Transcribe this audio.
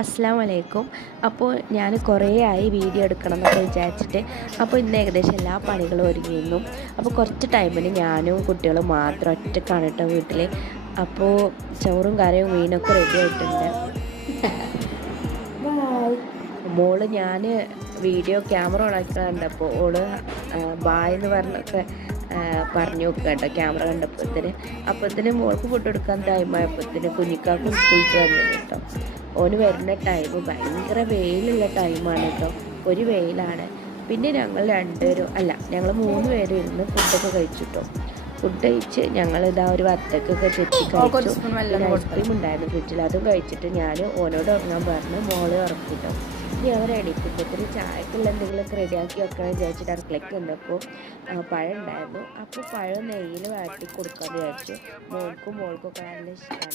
അസ്സലാമു അലൈക്കും. അപ്പോൾ ഞാൻ കുറേ ആയി വീഡിയോ എടുക്കണം എന്നൊക്കെ വിചാരിച്ചിട്ട് അപ്പോൾ ഇന്ന് ഏകദേശം എല്ലാ പണികളും ഒരുങ്ങിയിരുന്നു. അപ്പോൾ കുറച്ച് ടൈമിന് ഞാനും കുട്ടികളും മാത്രം ഒറ്റക്കാണ് കേട്ടോ വീട്ടിൽ. അപ്പോൾ ചോറും കറിയും മീനൊക്കെ റെഡി ആയിട്ടുണ്ട്. മോള് ഞാൻ വീഡിയോ ക്യാമറ ഓണാക്കി കണ്ടപ്പോൾ ഓള് ബായ് എന്ന് പറഞ്ഞൊക്കെ പറഞ്ഞു നോക്കുക കേട്ടോ ക്യാമറ അപ്പോഴത്തേന് മോൾക്ക് ഫുഡ് എടുക്കാൻ ടൈമായപ്പോഴത്തേന് കുഞ്ഞിക്കാക്കും സ്കൂളിൽ വന്നത് കേട്ടോ. ഓന് വരുന്ന ടൈം ഭയങ്കര വെയിലുള്ള ടൈമാണ് കേട്ടോ, ഒരു വെയിലാണ്. പിന്നെ ഞങ്ങൾ ഞങ്ങൾ 3 പേരും ഇരുന്ന് ഫുഡൊക്കെ കഴിച്ചിട്ടോ. ഫുഡ് കഴിച്ച് ഞങ്ങളിതാ ഒരു വത്തക്കൊക്കെ ചെത്തി കഴിച്ചു. പിന്നെ ഐസ്ക്രീം ഉണ്ടായിരുന്നു ഫ്രിഡ്ജിൽ, അതും കഴിച്ചിട്ട് ഞാൻ ഓനോട് ഉറങ്ങാൻ പറഞ്ഞു. മോളെ ഉറക്കിട്ടോ. ഇനി അവർ എണീക്കുമ്പോഴത്തേന് ചായക്കുള്ള എന്തെങ്കിലുമൊക്കെ റെഡിയാക്കി വെക്കണം വിചാരിച്ചിട്ട് അടുക്കളയ്ക്ക് വന്നപ്പോൾ പഴം ഉണ്ടായിരുന്നു. അപ്പോൾ പഴം നെയ്യിൽ വാട്ടി കൊടുക്കാമെന്ന് വിചാരിച്ചു. മോൾക്കും ഒക്കെ നല്ല ഇഷ്ടമാണ്.